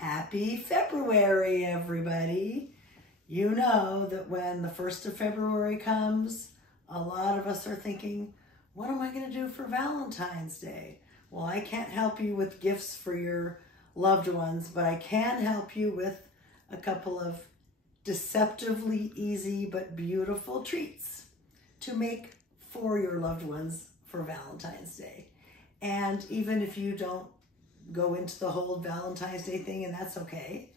Happy February, everybody. You know that when the 1st of February comes, a lot of us are thinking, what am I going to do for Valentine's Day? Well, I can't help you with gifts for your loved ones, but I can help you with a couple of deceptively easy but beautiful treats to make for your loved ones for Valentine's Day. And even if you don't go into the whole Valentine's Day thing, and that's okay,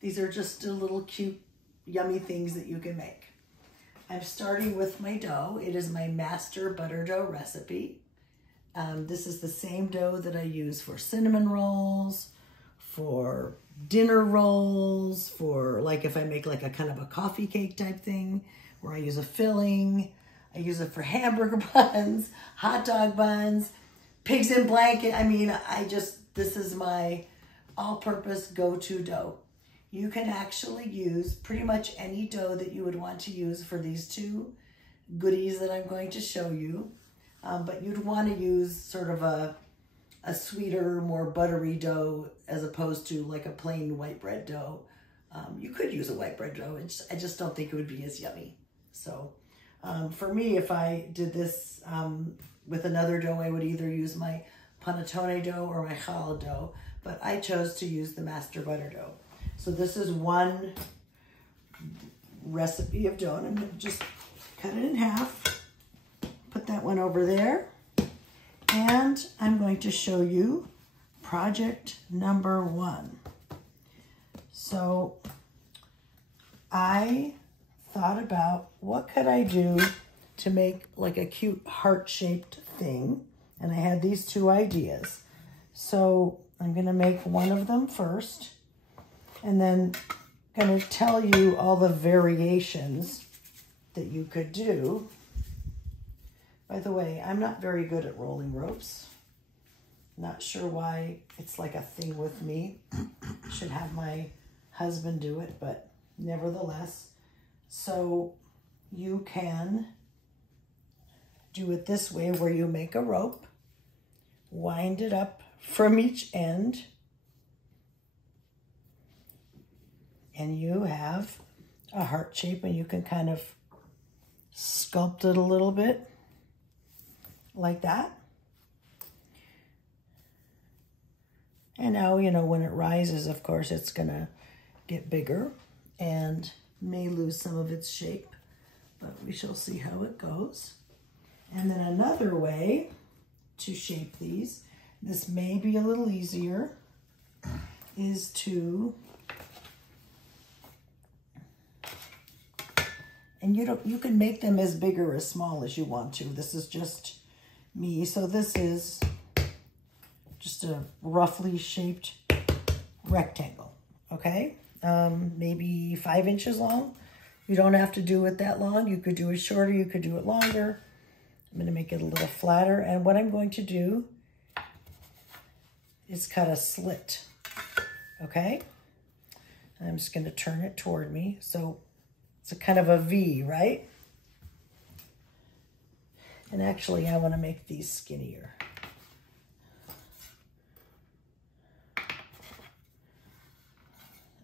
these are just a little cute, yummy things that you can make. I'm starting with my dough. It is my master butter dough recipe. This is the same dough that I use for cinnamon rolls, for dinner rolls, for like if I make like a kind of a coffee cake type thing where I use a filling. I use it for hamburger buns, hot dog buns, pigs in blanket. I mean, this is my all-purpose go-to dough. You can actually use pretty much any dough that you would want to use for these two goodies that I'm going to show you. But you'd want to use sort of a sweeter, more buttery dough as opposed to like a plain white bread dough. You could use a white bread dough. I just don't think it would be as yummy. So for me, if I did this with another dough, I would either use my panettone dough or my challah dough, but I chose to use the master butter dough. So this is one recipe of dough, and I'm going to just cut it in half, put that one over there, and I'm going to show you project number 1. So I thought about what could I do to make like a cute heart-shaped thing, and I had these two ideas. So I'm going to make one of them first, and then I'm going to tell you all the variations that you could do. By the way, I'm not very good at rolling ropes. Not sure why it's like a thing with me. Should have my husband do it, but nevertheless. So you can do it this way, where you make a rope, wind it up from each end, and you have a heart shape, and you can kind of sculpt it a little bit like that. And now, you know, when it rises, of course, it's gonna get bigger and may lose some of its shape, but we shall see how it goes. And then another way to shape these, this may be a little easier, is to, and you can make them as big or as small as you want to. This is just me. So this is just a roughly shaped rectangle, okay? Maybe 5 inches long. You don't have to do it that long. You could do it shorter, you could do it longer. I'm going to make it a little flatter, and what I'm going to do is cut a slit, okay? I'm just going to turn it toward me, so it's a kind of a V, right? And actually, I want to make these skinnier.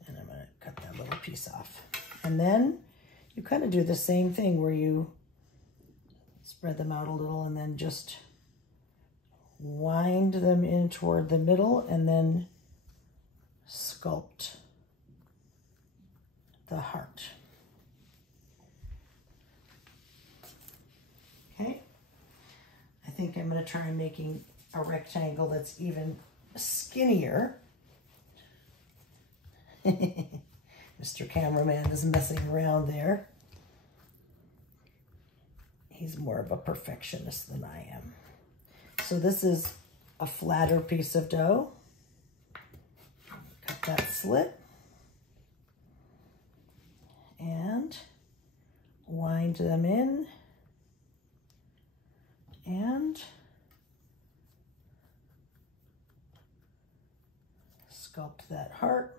And I'm going to cut that little piece off. And then you kind of do the same thing where you spread them out a little and then just wind them in toward the middle and then sculpt the heart. Okay, I think I'm going to try making a rectangle that's even skinnier. Mr. Cameraman is messing around there. He's more of a perfectionist than I am. So this is a flatter piece of dough. Cut that slit. And wind them in. And sculpt that heart.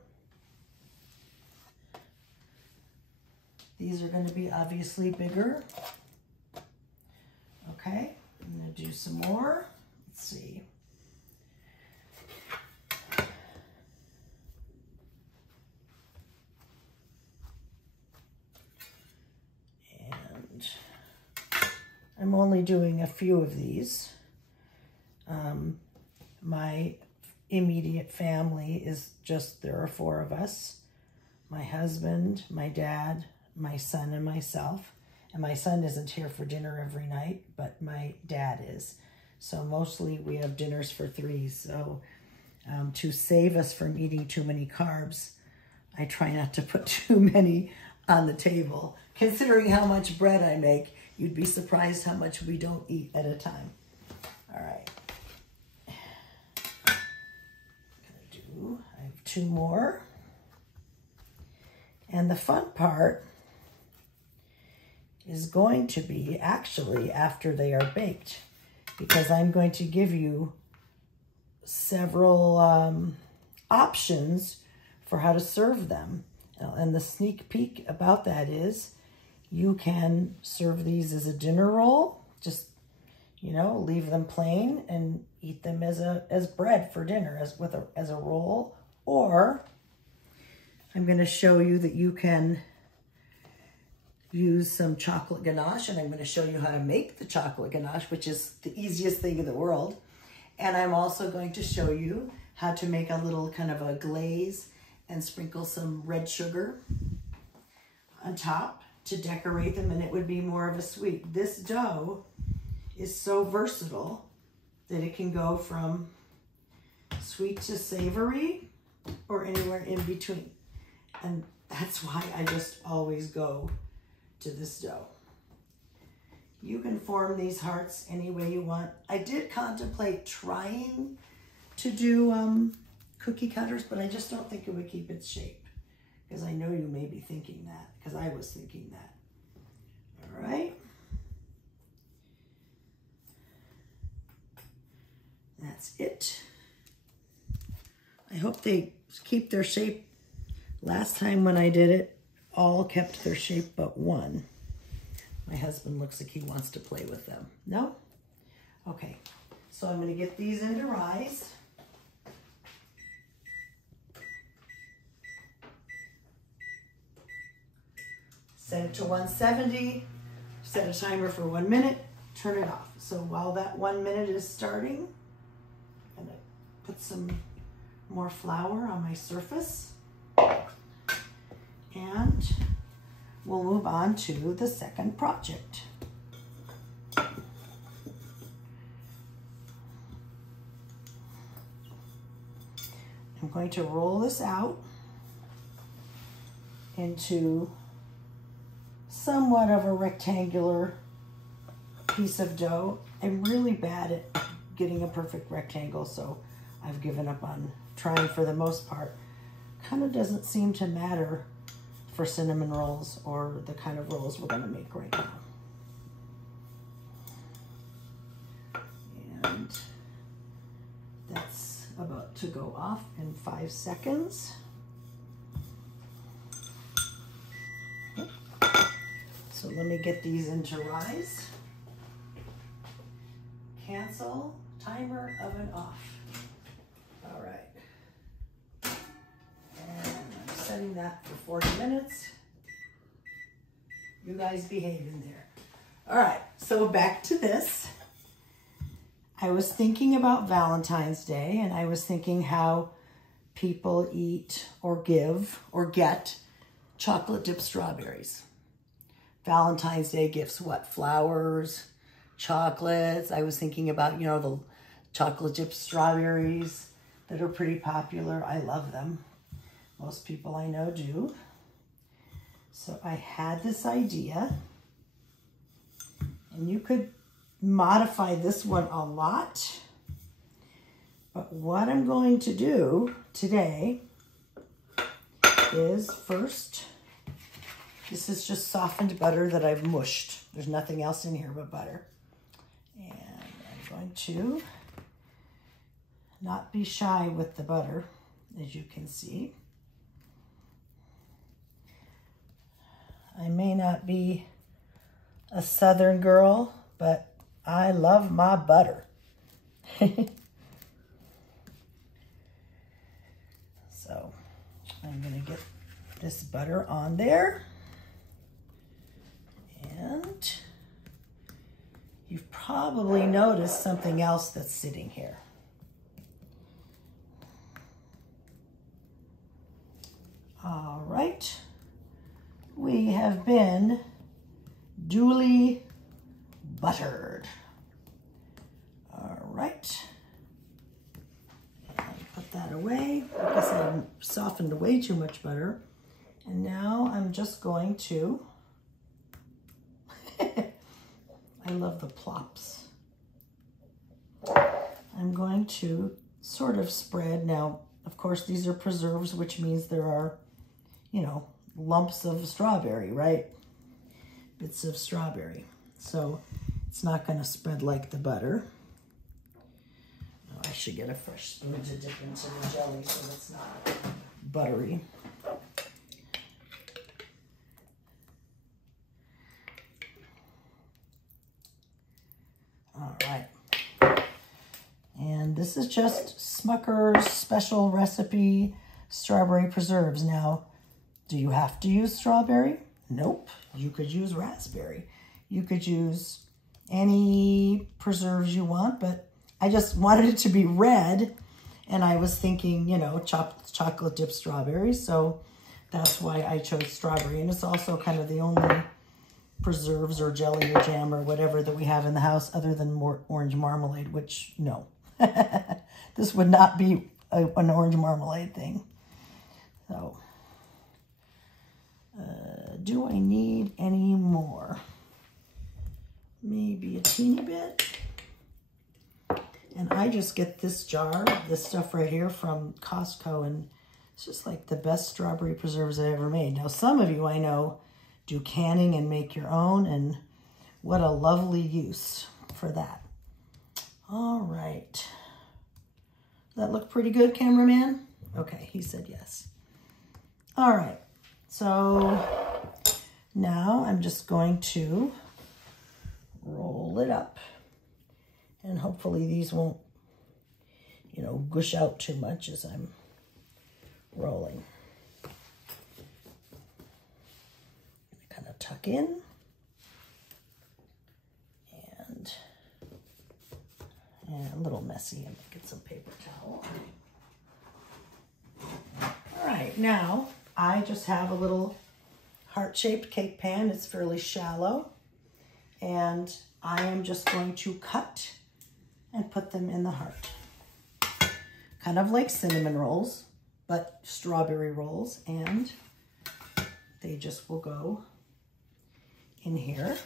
These are going to be obviously bigger. Okay, I'm going to do some more. Let's see. I'm only doing a few of these. My immediate family is just, there are 4 of us. My husband, my dad, my son, and myself. And my son isn't here for dinner every night, but my dad is. So mostly we have dinners for 3. So to save us from eating too many carbs, I try not to put too many on the table. Considering how much bread I make, you'd be surprised how much we don't eat at a time. All right. I have 2 more. And the fun part is going to be actually after they are baked, because I'm going to give you several options for how to serve them. And the sneak peek about that is you can serve these as a dinner roll, just, you know, leave them plain and eat them as bread for dinner, as a roll. Or I'm going to show you that you can use some chocolate ganache, and I'm going to show you how to make the chocolate ganache, which is the easiest thing in the world. And I'm also going to show you how to make a little kind of a glaze and sprinkle some red sugar on top to decorate them, and it would be more of a sweet. This dough is so versatile that it can go from sweet to savory or anywhere in between. And that's why I just always go to this dough. You can form these hearts any way you want. I did contemplate trying to do cookie cutters, but I just don't think it would keep its shape, because I know you may be thinking that, because I was thinking that. All right. That's it. I hope they keep their shape. Last time when I did it, all kept their shape but one. My husband looks like he wants to play with them. No? Okay. So I'm going to get these into rise. Set it to 170. Set a timer for 1 minute. Turn it off. So while that 1 minute is starting, I'm going to put some more flour on my surface. And we'll move on to the second project. I'm going to roll this out into somewhat of a rectangular piece of dough. I'm really bad at getting a perfect rectangle, so I've given up on trying for the most part. Kind of doesn't seem to matter for cinnamon rolls or the kind of rolls we're going to make right now. And that's about to go off in 5 seconds. So let me get these into rise. Cancel, timer, oven off. All right. And I'm setting that for 40 minutes. You guys behave in there. All right, so back to this. I was thinking about Valentine's Day, and I was thinking how people eat or give or get chocolate dipped strawberries. Valentine's Day gifts, what? Flowers, chocolates. I was thinking about, you know, the chocolate dipped strawberries that are pretty popular. I love them. Most people I know do. So I had this idea, and you could modify this one a lot. But what I'm going to do today is first, this is just softened butter that I've mushed. There's nothing else in here but butter. And I'm going to not be shy with the butter, as you can see. I may not be a Southern girl, but I love my butter. So I'm going to get this butter on there. And probably noticed something else that's sitting here. All right, we have been duly buttered. All right, and put that away. I guess I softened way too much butter. And now I'm just going to, I love the plops. I'm going to sort of spread. Now, of course, these are preserves, which means there are, you know, lumps of strawberry, right? Bits of strawberry. So it's not going to spread like the butter. Oh, I should get a fresh spoon to dip into the jelly so it's not buttery. All right. And this is just Smucker's special recipe strawberry preserves. Now, do you have to use strawberry? Nope. You could use raspberry. You could use any preserves you want, but I just wanted it to be red, and I was thinking, you know, chocolate dipped strawberries, so that's why I chose strawberry. And it's also kind of the only preserves or jelly or jam or whatever that we have in the house other than more orange marmalade, which, no. This would not be an orange marmalade thing. So, do I need any more? Maybe a teeny bit. And I just get this jar, this stuff right here from Costco, and it's just like the best strawberry preserves I ever made. Now, some of you I know do canning and make your own, and what a lovely use for that. All right. Does that look pretty good, cameraman? Okay, he said yes. All right, so now I'm just going to roll it up, and hopefully these won't, you know, gush out too much as I'm rolling. Kind of tuck in, and a little messy. I'm gonna get some paper towel. All right, now I just have a little heart-shaped cake pan. It's fairly shallow, and I am just going to cut and put them in the heart. Kind of like cinnamon rolls, but strawberry rolls, and they just will go in here.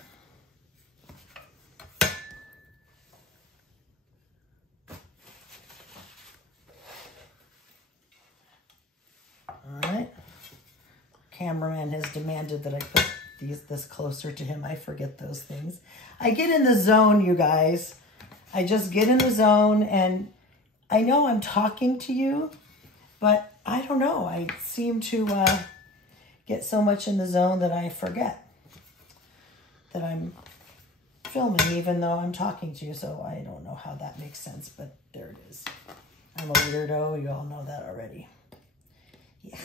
All right. Cameraman has demanded that I put this closer to him. I forget those things. I get in the zone, you guys. I just get in the zone, and I know I'm talking to you, but I don't know. I seem to get so much in the zone that I forget that I'm filming even though I'm talking to you. So I don't know how that makes sense, but there it is. I'm a weirdo. You all know that already. Yeah.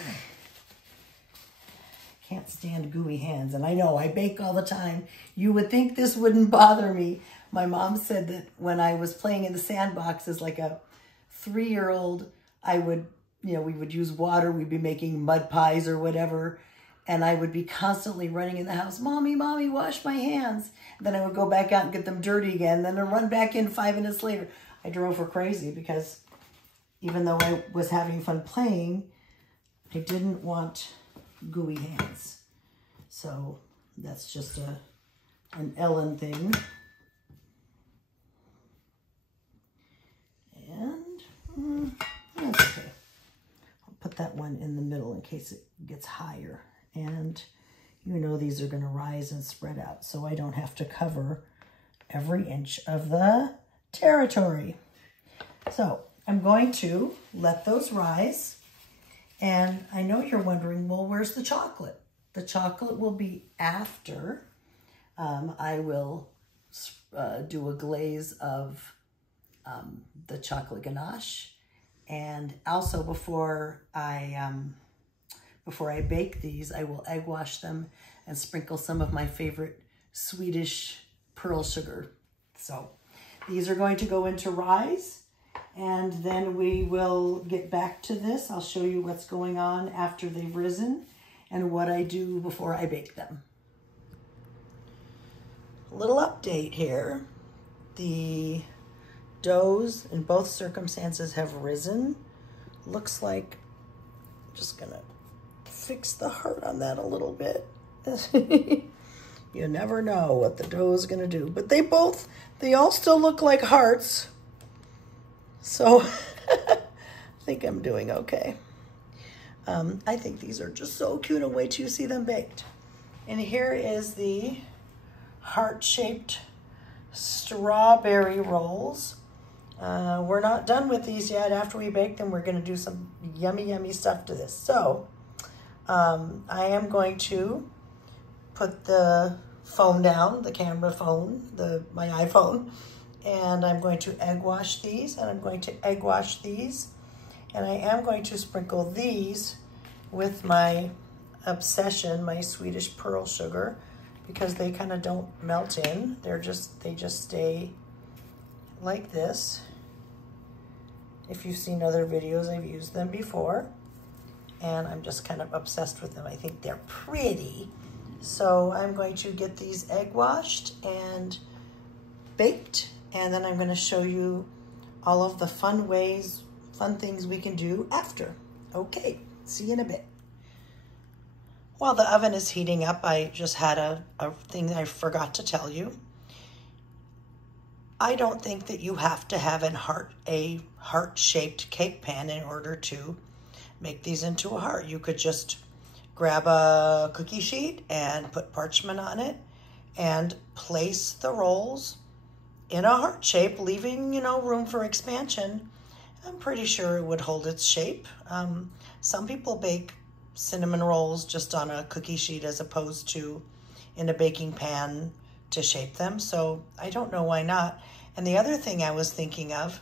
Can't stand gooey hands. And I know I bake all the time. You would think this wouldn't bother me. My mom said that when I was playing in the sandbox as like a 3-year-old, I would, you know, we would use water. We'd be making mud pies or whatever. And I would be constantly running in the house, Mommy, Mommy, wash my hands. And then I would go back out and get them dirty again. Then I'd run back in 5 minutes later. I drove her crazy because even though I was having fun playing, I didn't want gooey hands. So that's just an Ellen thing. And that's okay. I'll put that one in the middle in case it gets higher. And you know these are going to rise and spread out, so I don't have to cover every inch of the territory. So I'm going to let those rise. And I know you're wondering, well, where's the chocolate? The chocolate will be after I will do a glaze of the chocolate ganache. And also before I bake these, I will egg wash them and sprinkle some of my favorite Swedish pearl sugar So these are going to go into rise, and then we will get back to this. I'll show you what's going on after they've risen and what I do before I bake them. A little update here. The doughs in both circumstances have risen. Looks like, I'm just gonna fix the heart on that a little bit. You never know what the dough is gonna do, but they all still look like hearts. So I think I'm doing okay. I think these are just so cute and wait till you see them baked. And here is the heart-shaped strawberry rolls. We're not done with these yet. After we bake them, we're gonna do some yummy, yummy stuff to this. So I am going to put the phone down, the camera phone, my iPhone, and I'm going to egg wash these, and I'm going to egg wash these, and I am going to sprinkle these with my obsession, my Swedish pearl sugar, because they kind of don't melt in. They just stay like this. If you've seen other videos, I've used them before, and I'm just kind of obsessed with them. I think they're pretty. So I'm going to get these egg washed and baked, and then I'm going to show you all of the fun things we can do after. Okay, see you in a bit. While the oven is heating up, I just had a thing I forgot to tell you. I don't think that you have to have a heart-shaped cake pan in order to make these into a heart. You could just grab a cookie sheet and put parchment on it and place the rolls in a heart shape, leaving, room for expansion. I'm pretty sure it would hold its shape. Some people bake cinnamon rolls just on a cookie sheet as opposed to in a baking pan to shape them. So I don't know why not. And the other thing I was thinking of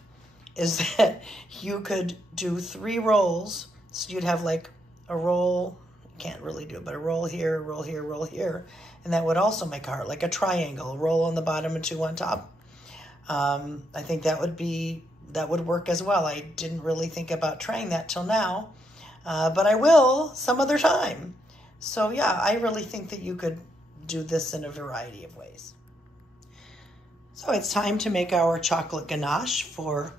is that you could do 3 rolls. So you'd have like a roll, can't really do it, but a roll here, a roll here, a roll here. And that would also make a heart, like a triangle, a roll on the bottom and 2 on top. I think that would work as well. I didn't really think about trying that till now, but I will some other time. So yeah, I really think that you could do this in a variety of ways. So it's time to make our chocolate ganache for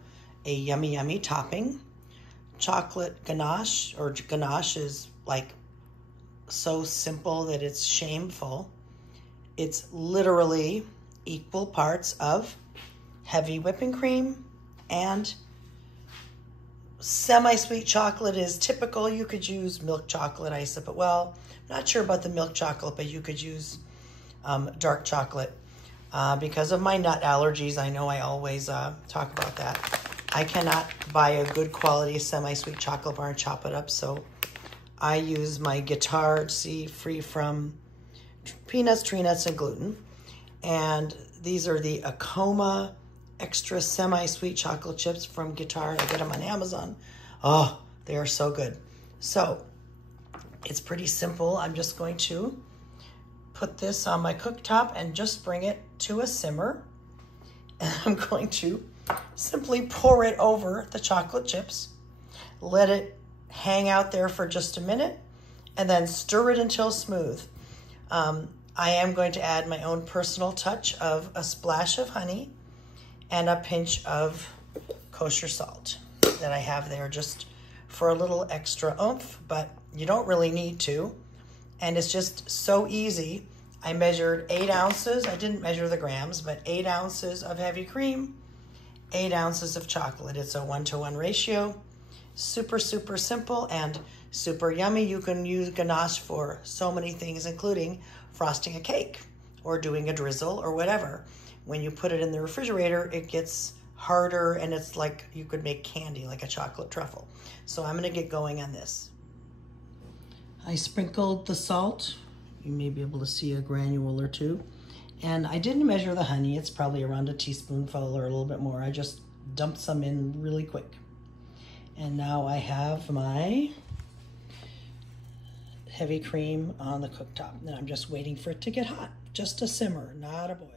a yummy, yummy topping. Chocolate ganache, or ganache, is like so simple that it's shameful. It's literally equal parts of heavy whipping cream and semi-sweet chocolate is typical. You could use milk chocolate, I suppose. Well, I'm not sure about the milk chocolate, but you could use dark chocolate. Because of my nut allergies, I know I always talk about that. I cannot buy a good quality semi-sweet chocolate bar and chop it up, so I use my Guitar free from peanuts, tree nuts, and gluten. And these are the Acoma extra semi-sweet chocolate chips from Guitar. I get them on Amazon. Oh, they are so good. So it's pretty simple. I'm just going to put this on my cooktop and just bring it to a simmer. And I'm going to simply pour it over the chocolate chips, let it hang out there for just a minute, and then stir it until smooth. I am going to add my own personal touch of a splash of honey and a pinch of kosher salt that I have there just for a little extra oomph, but you don't really need to. And it's just so easy. I measured 8 ounces. I didn't measure the grams, but 8 ounces of heavy cream, 8 ounces of chocolate. It's a 1-to-1 ratio. Super, super simple and super yummy. You can use ganache for so many things, including frosting a cake or doing a drizzle or whatever. When you put it in the refrigerator, it gets harder and it's like you could make candy, like a chocolate truffle. So I'm gonna get going on this. I sprinkled the salt. You may be able to see a granule or 2. And I didn't measure the honey. It's probably around a teaspoonful or a little bit more. I just dumped some in really quick. And now I have my heavy cream on the cooktop. And I'm just waiting for it to get hot, just to simmer, not a boil.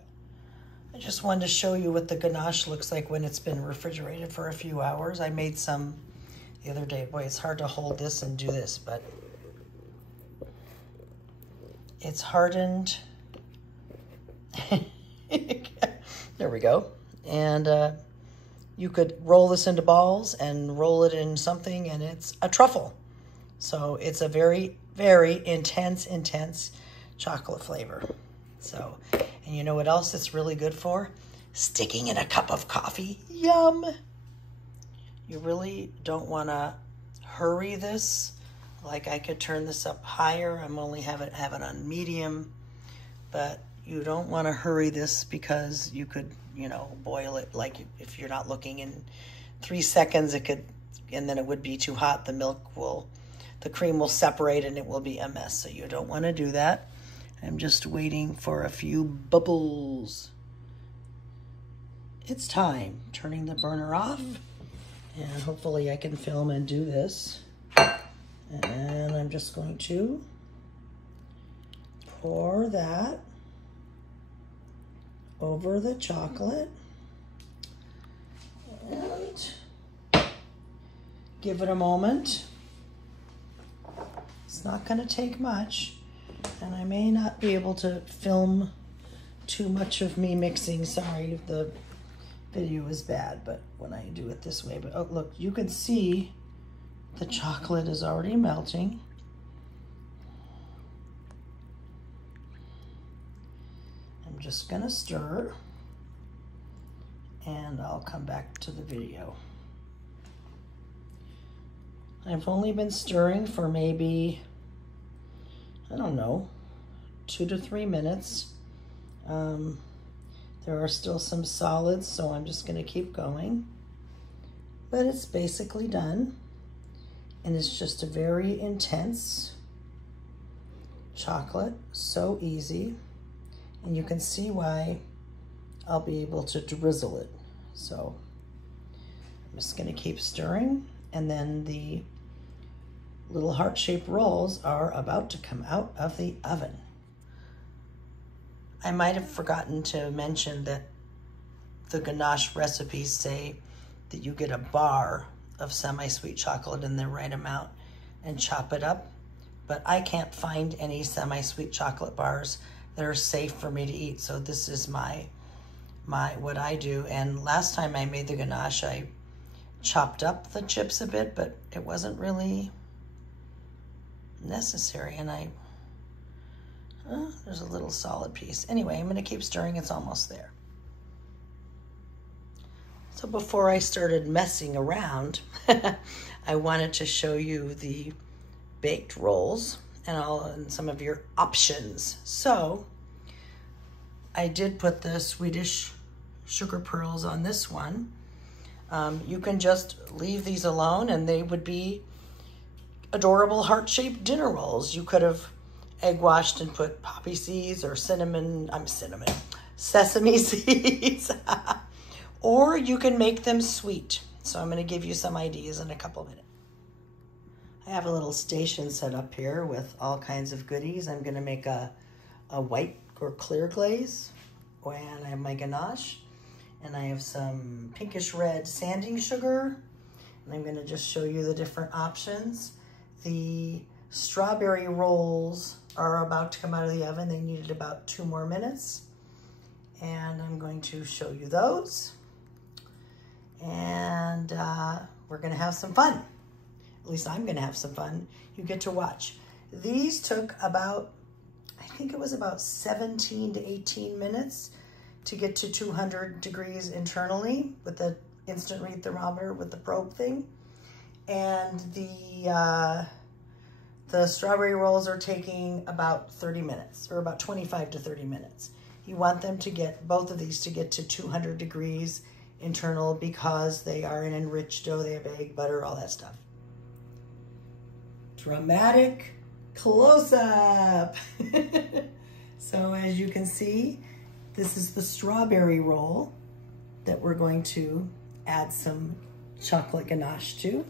I just wanted to show you what the ganache looks like when it's been refrigerated for a few hours. I made some the other day. Boy, it's hard to hold this and do this, but it's hardened. There we go. And you could roll this into balls and roll it in something, and it's a truffle. So it's a very, very intense chocolate flavor. So, and you know what else it's really good for? Sticking in a cup of coffee. Yum! You really don't want to hurry this. Like, I could turn this up higher. I'm only have it on medium, but you don't want to hurry this because you could, you know, boil it. Like, if you're not looking in 3 seconds, it could, and then it would be too hot. The cream will separate and it will be a mess. So you don't want to do that. I'm just waiting for a few bubbles. It's time. Turning the burner off, and hopefully I can film and do this. And I'm just going to pour that over the chocolate and give it a moment. It's not going to take much, and I may not be able to film too much of me mixing. Sorry if the video is bad, but when I do it this way. But oh, look, you can see the chocolate is already melting. I'm just gonna stir, and I'll come back to the video. I've only been stirring for maybe, I don't know, 2 to 3 minutes. There are still some solids, so I'm just gonna keep going. But it's basically done. And it's just a very intense chocolate, so easy. And you can see why I'll be able to drizzle it. So I'm just gonna keep stirring, and then the little heart-shaped rolls are about to come out of the oven. I might have forgotten to mention that the ganache recipes say that you get a bar of semi-sweet chocolate in the right amount and chop it up, but I can't find any semi-sweet chocolate bars that are safe for me to eat. So this is my what I do. And last time I made the ganache, I chopped up the chips a bit, but it wasn't really necessary. And there's a little solid piece. Anyway, I'm gonna keep stirring. It's almost there. So before I started messing around, I wanted to show you the baked rolls and some of your options. So I did put the Swedish sugar pearls on this one. You can just leave these alone and they would be adorable heart-shaped dinner rolls. You could have egg washed and put poppy seeds or sesame seeds. Or you can make them sweet. So I'm gonna give you some ideas in a couple minutes. I have a little station set up here with all kinds of goodies. I'm gonna make a white or clear glaze, and I have my ganache, and I have some pinkish red sanding sugar, and I'm gonna just show you the different options. The strawberry rolls are about to come out of the oven. They needed about 2 more minutes, and I'm going to show you those. And we're gonna have some fun. At least I'm gonna have some fun. You get to watch. These took about, I think it was about 17 to 18 minutes to get to 200 degrees internally with the instant read thermometer with the probe thing. And the strawberry rolls are taking about 30 minutes, or about 25 to 30 minutes. You want them to get, both of these to get to 200 degrees internal because they are an enriched dough. They have egg, butter, all that stuff. Dramatic close-up. So as you can see, this is the strawberry roll that we're going to add some chocolate ganache to.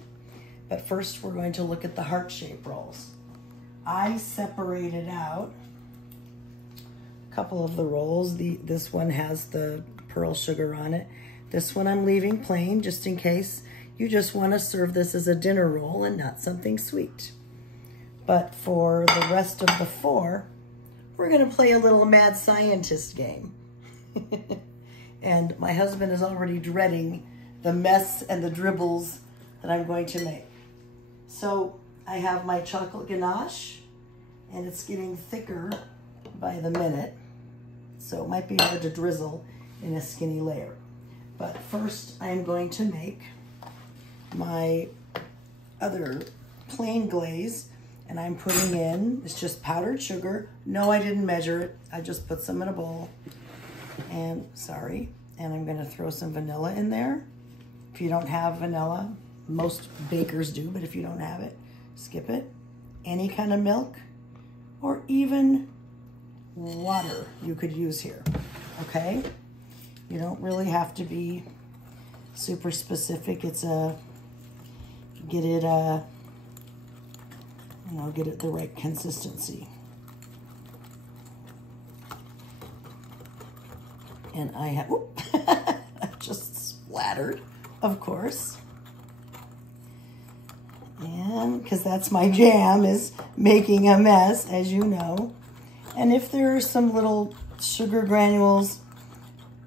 But first we're going to look at the heart-shaped rolls. I separated out a couple of the rolls. This one has the pearl sugar on it. This one I'm leaving plain just in case you just want to serve this as a dinner roll and not something sweet. But for the rest of the 4, we're going to play a little mad scientist game. And my husband is already dreading the mess and the dribbles that I'm going to make. So I have my chocolate ganache, and it's getting thicker by the minute. So it might be hard to drizzle in a skinny layer. But first I'm going to make my other plain glaze, and I'm putting in, it's just powdered sugar. No, I didn't measure it. I just put some in a bowl. And and I'm gonna throw some vanilla in there. If you don't have vanilla, most bakers do, but if you don't have it, skip it. Any kind of milk or even water you could use here, okay? You don't really have to be super specific. It's get it the right consistency. And I have, just splattered, of course. And because that's my jam, is making a mess, as you know. And if there are some little sugar granules,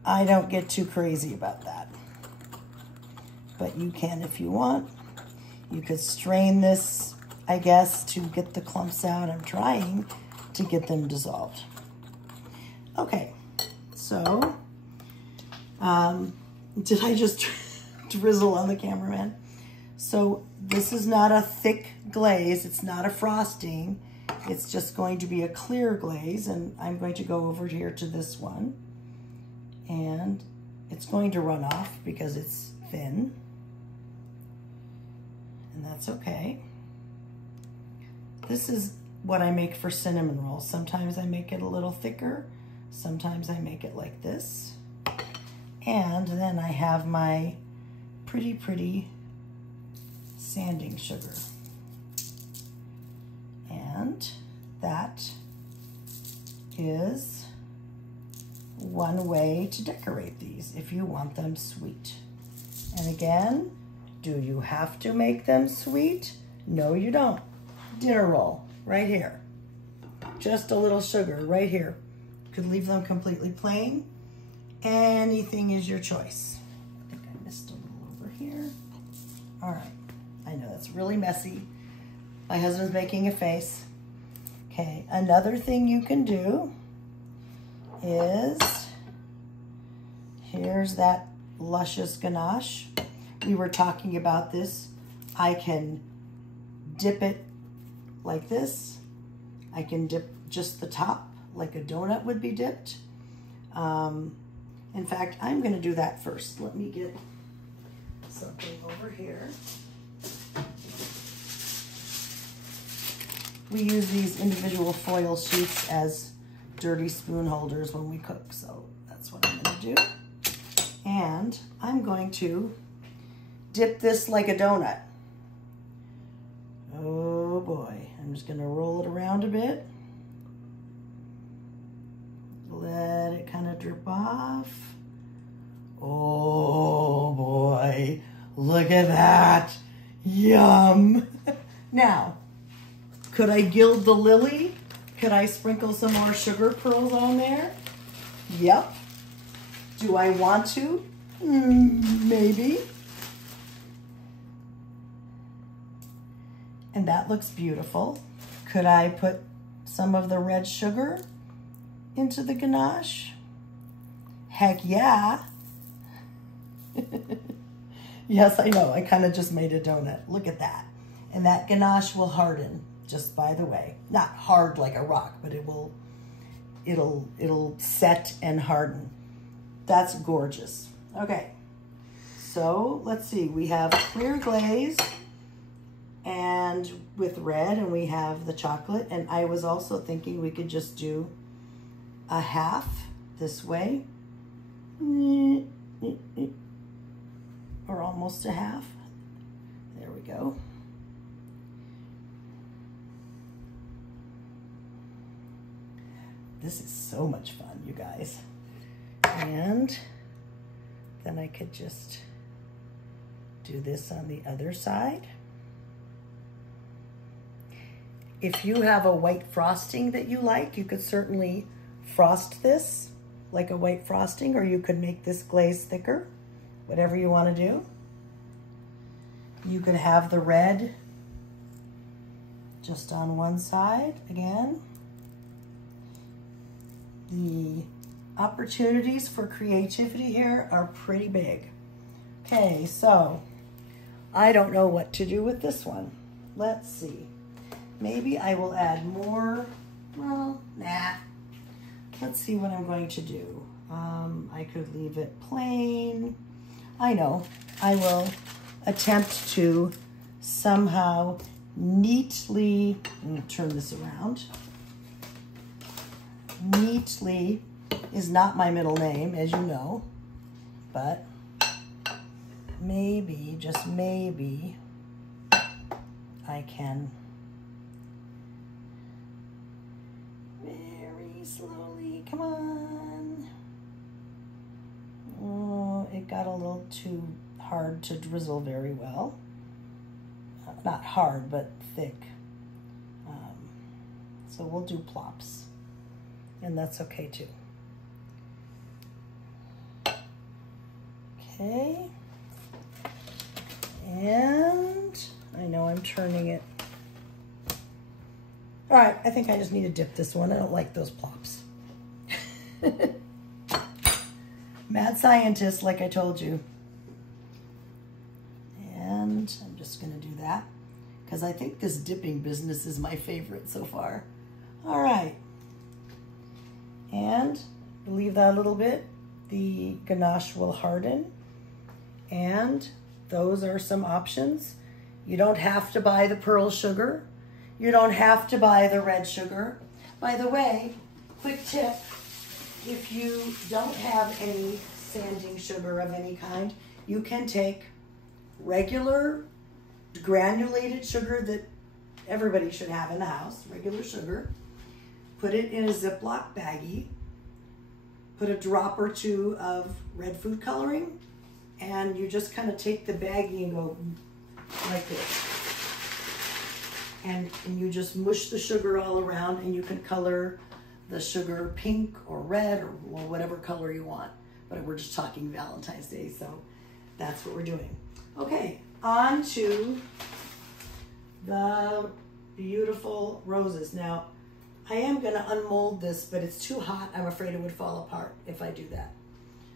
I don't get too crazy about that. But you can if you want. You could strain this, I guess, to get the clumps out. I'm trying to get them dissolved. Okay, so, did I just drizzle on the cameraman? So this is not a thick glaze. It's not a frosting. It's just going to be a clear glaze, and I'm going to go over here to this one, and it's going to run off because it's thin, and that's okay. This is what I make for cinnamon rolls. Sometimes I make it a little thicker. Sometimes I make it like this. And then I have my pretty sanding sugar. And that is one way to decorate these if you want them sweet. And again, do you have to make them sweet? No, you don't. Dinner roll right here. Just a little sugar right here. Could leave them completely plain. Anything is your choice. I think I missed a little over here. All right. I know that's really messy. My husband's making a face. Okay, another thing you can do is, here's that luscious ganache. We were talking about this. I can dip it like this. I can dip just the top like a donut would be dipped. In fact, I'm gonna do that first. Let me get something over here. We use these individual foil sheets as dirty spoon holders when we cook, so that's what I'm gonna do. And I'm going to dip this like a donut. Oh boy, I'm just gonna roll it around a bit. Let it kind of drip off. Oh boy, look at that. Yum. Now, could I gild the lily? Could I sprinkle some more sugar pearls on there? Yep. Do I want to? Maybe. And that looks beautiful. Could I put some of the red sugar into the ganache? Heck yeah. Yes, I know. I kind of just made a donut. Look at that. And that ganache will harden, just by the way. Not hard like a rock, but it'll set and harden. That's gorgeous. Okay. So let's see. We have clear glaze and with red, and we have the chocolate. And I was also thinking we could just do a half this way, or almost a half. There we go. This is so much fun, you guys. And then I could just do this on the other side. If you have a white frosting that you like, you could certainly frost this like a white frosting, or you could make this glaze thicker, whatever you want to do. You could have the red just on one side again. The opportunities for creativity here are pretty big. Okay, so I don't know what to do with this one. Let's see. Maybe I will add more. Well, nah. Let's see what I'm going to do. I could leave it plain. I know. I will attempt to somehow neatly, I'm going to turn this around. Neatly is not my middle name, as you know, but maybe, just maybe, I can very slowly, come on. Oh, it got a little too hard to drizzle very well. Not hard, but thick. So we'll do plops, and that's okay too. Okay, and I know I'm turning it. All right, I think I just need to dip this one. I don't like those plops. Mad scientist, like I told you. And I'm just gonna do that because I think this dipping business is my favorite so far. All right, and leave that a little bit. The ganache will harden, and those are some options. You don't have to buy the pearl sugar. You don't have to buy the red sugar. By the way, quick tip, if you don't have any sanding sugar of any kind, you can take regular granulated sugar that everybody should have in the house, regular sugar, put it in a Ziploc baggie, put a drop or two of red food coloring, and you just kind of take the baggie and go like this. And you just mush the sugar all around, and you can color the sugar pink or red or whatever color you want. But we're just talking Valentine's Day, so that's what we're doing. Okay, on to the beautiful roses. Now, I am gonna unmold this, but it's too hot. I'm afraid it would fall apart if I do that.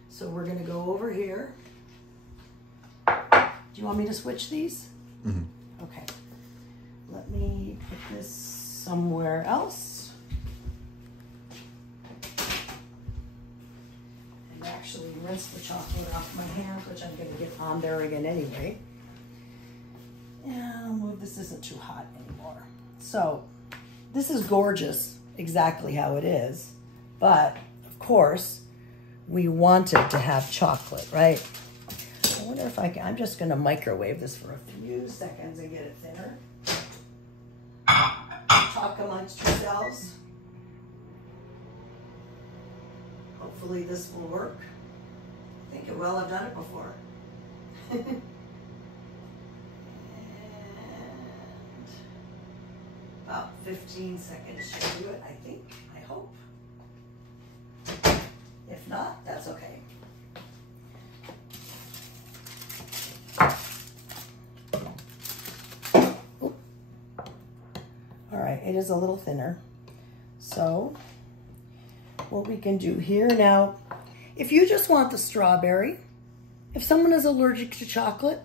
So we're gonna go over here. Do you want me to switch these? Mm-hmm. Okay. Let me put this somewhere else. And actually rinse the chocolate off my hand, which I'm going to get on there again anyway. And I'll move, this isn't too hot anymore. So this is gorgeous, exactly how it is. But of course, we want it to have chocolate, right? I wonder if I can, I'm just going to microwave this for a few seconds and get it thinner. Talk amongst yourselves. Hopefully this will work. I think it will. I've done it before. And about 15 seconds should do it, I think. I hope. If not, that's okay. All right, it is a little thinner. So what we can do here now, if you just want the strawberry, if someone is allergic to chocolate,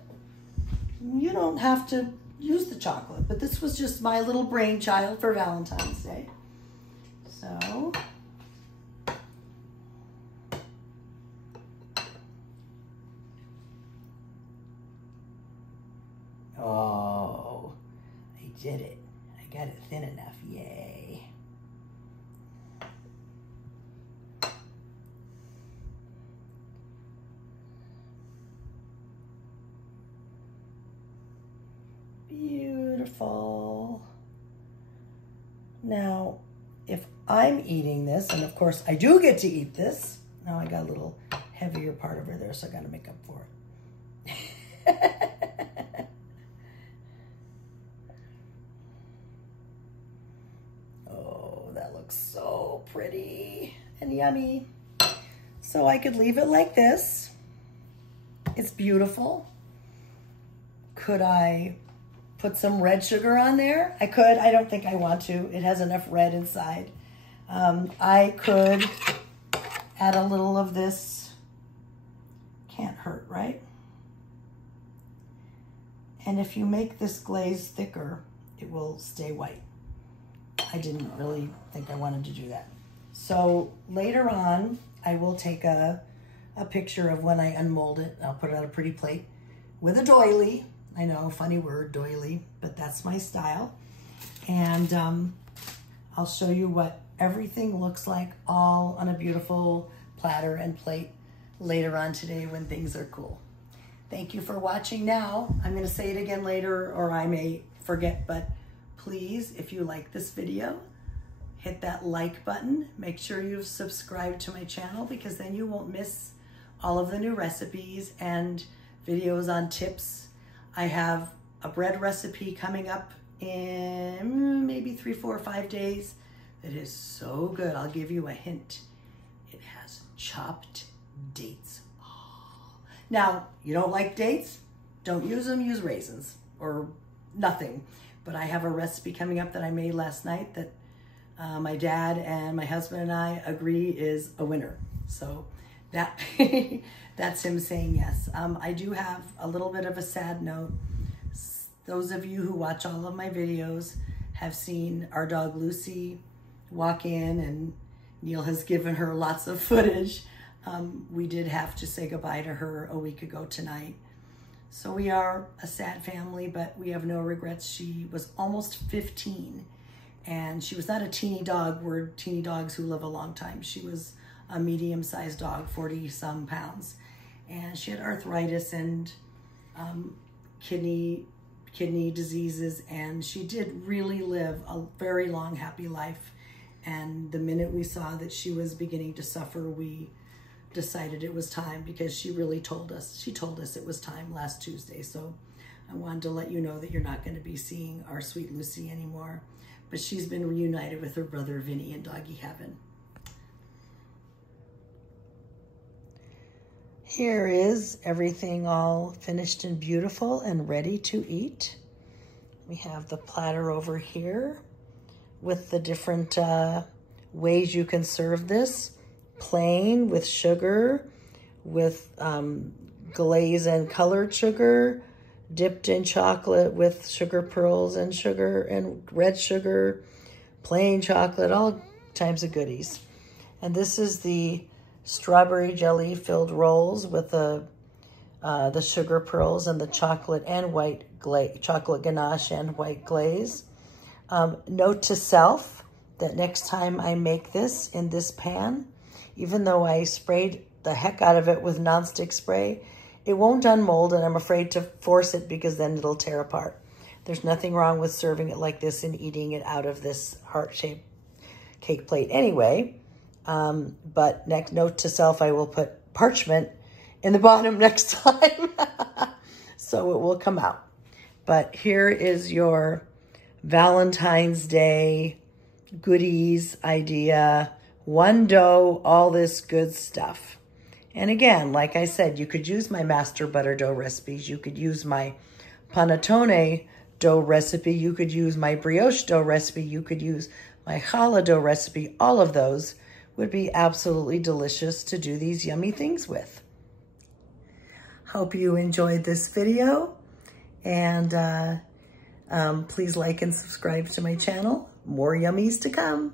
you don't have to use the chocolate, but this was just my little brainchild for Valentine's Day. So oh, I did it. I got it thin enough, yay. Beautiful. Now, if I'm eating this, and of course I do get to eat this, now I got a little heavier part over there, so I got to make up for it. Oh, that looks so pretty and yummy. So I could leave it like this. It's beautiful. Could I put some red sugar on there? I could. I don't think I want to. It has enough red inside. I could add a little of this. Can't hurt, right? And if you make this glaze thicker, it will stay white. I didn't really think I wanted to do that. So later on, I will take a picture of when I unmold it. I'll put it on a pretty plate with a doily. I know, funny word, doily, but that's my style. And I'll show you what everything looks like all on a beautiful platter and plate later on today when things are cool. Thank you for watching now. I'm going to say it again later, or I may forget, but please, if you like this video, hit that like button. Make sure you've subscribed to my channel, because then you won't miss all of the new recipes and videos on tips. I have a bread recipe coming up in maybe 3, 4, or 5 days that is so good. I'll give you a hint. It has chopped dates. Oh. Now, you don't like dates? Don't use them, use raisins or nothing. But I have a recipe coming up that I made last night that my dad and my husband and I agree is a winner. So that that's him saying yes. I do have a little bit of a sad note. Those of you who watch all of my videos have seen our dog Lucy walk in, and Neil has given her lots of footage. We did have to say goodbye to her a week ago tonight. So we are a sad family, but we have no regrets. She was almost 15, and she was not a teeny dog. We're teeny dogs who live a long time. She was a medium-sized dog, 40-some pounds. And she had arthritis and kidney diseases, and she did really live a very long, happy life. And the minute we saw that she was beginning to suffer, we decided it was time, because she really told us. She told us it was time last Tuesday. So I wanted to let you know that you're not going to be seeing our sweet Lucy anymore. But she's been reunited with her brother Vinny in doggy heaven. Here is everything all finished and beautiful and ready to eat. We have the platter over here with the different ways you can serve this. Plain with sugar, with glaze and colored sugar, dipped in chocolate with sugar pearls and sugar and red sugar, plain chocolate, all types of goodies. And this is the strawberry jelly filled rolls with the sugar pearls and the chocolate and white glaze, chocolate ganache and white glaze. Note to self that next time I make this in this pan, even though I sprayed the heck out of it with nonstick spray, it won't unmold, and I'm afraid to force it because then it'll tear apart. There's nothing wrong with serving it like this and eating it out of this heart-shaped cake plate anyway. But next, note to self, I will put parchment in the bottom next time so it will come out. But here is your Valentine's Day goodies idea. One dough, all this good stuff. And again, like I said, you could use my master butter dough recipes. You could use my panettone dough recipe. You could use my brioche dough recipe. You could use my challah dough recipe. All of those would be absolutely delicious to do these yummy things with. Hope you enjoyed this video, and please like and subscribe to my channel. More yummies to come.